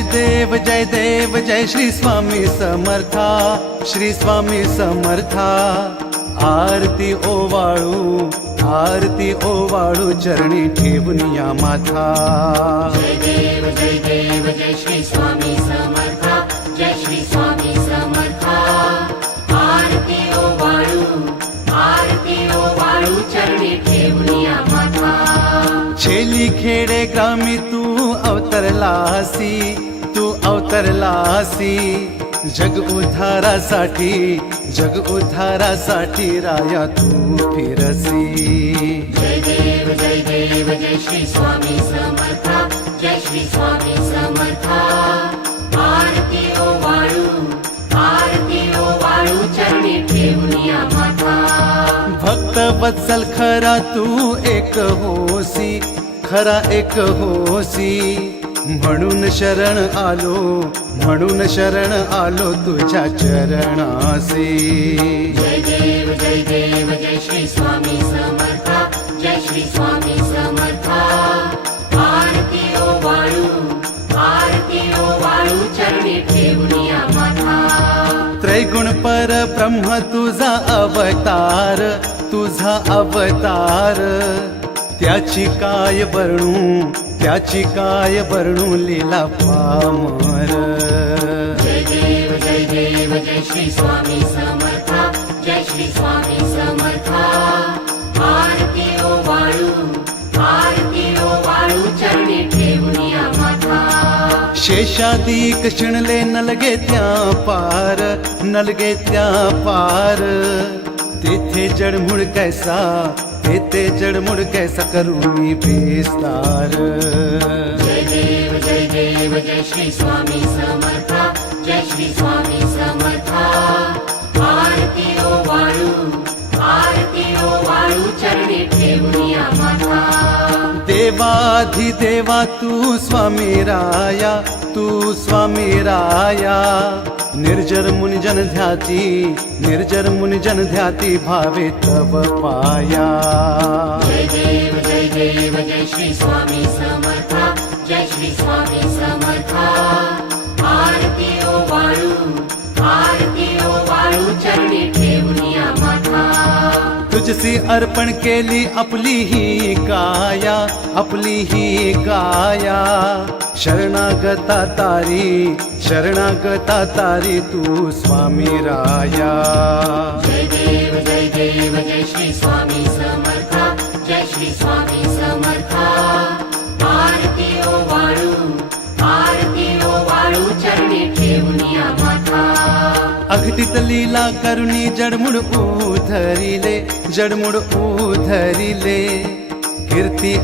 जय देव जय देव जय श्री स्वामी समर्था श्री स्वामी समर्था. आरती ओवाळू आरती ओवाळू चरणी ठेवून या माथा. जय देव जय देव जय श्री स्वामी समर्था जय श्री स्वामी समर्था. आरती ओ वाळू आरती ओ वाळू चरणी ठेवूया माथा. छेली खेडे ग्रामी तू अवतरलासी अवतरलासी जग उद्धारासाठी जग उद्धारासाठी राया तू फिरसी. जय देव जय देव जय श्री स्वामी समर्था. जय श्री स्वामी समर्था. आरती ओ वाळू आरती ओ वाळू चरणी ठेवूया माथा भक्त वत्सल खरा तू एक होसी खरा एक होसी. म्हणून शरण आलो म्हणून शरण आलो तुझ्या चरणासी. जय देव जय देव जय श्री स्वामी समर्था जय श्री स्वामी समर्था. आरती ओ वाळू आरती ओ वाळू चरणी ठेवूया माथा. त्रैगुण पर ब्रह्म तुझा अवतार तुझा अवतार. त्याची काय वर्णू? त्याची काय वर्णू लीला पामर? जय देव जय देव जय श्री स्वामी समर्था जय श्री स्वामी समर्था. आरती ओ वाळू आरती ओ वाळू चरणी ठेवूया माथा. शेषादिक शिणले नलगे त्या पार नलगे त्या पार. तेथे जडमुड कैसा तेथे जडमुड कैसा करू मी बेस्तार? जय देव जय देव जय श्री स्वामी समर्था जय श्री स्वामी समर्था। आरती ओ वाळू आरती ओ वाळू चरणी ठेवूया माथा देवाधिदेवा तू स्वामी राया तू स्वामी राया। निर्जर मुनिजन ध्याती निर्जर मुनिजन ध्याती भावे तव पाया। जय देव जय देव जय श्री स्वामी समर्था जय श्री स्वामी समर्था। आरती ओ वाळू आरती ओ वाळू चरणी तुझसी अर्पण केली आपली ही काया आपली ही काया. शरणागता तारी शरणागता तारी तू स्वामी राया. जय देव जय देव जय श्री स्वामी समर्था जय श्री स्वामी समर्था. लीला करुणी जडमुड उधरिले जडमुड उधरिले कीर्ती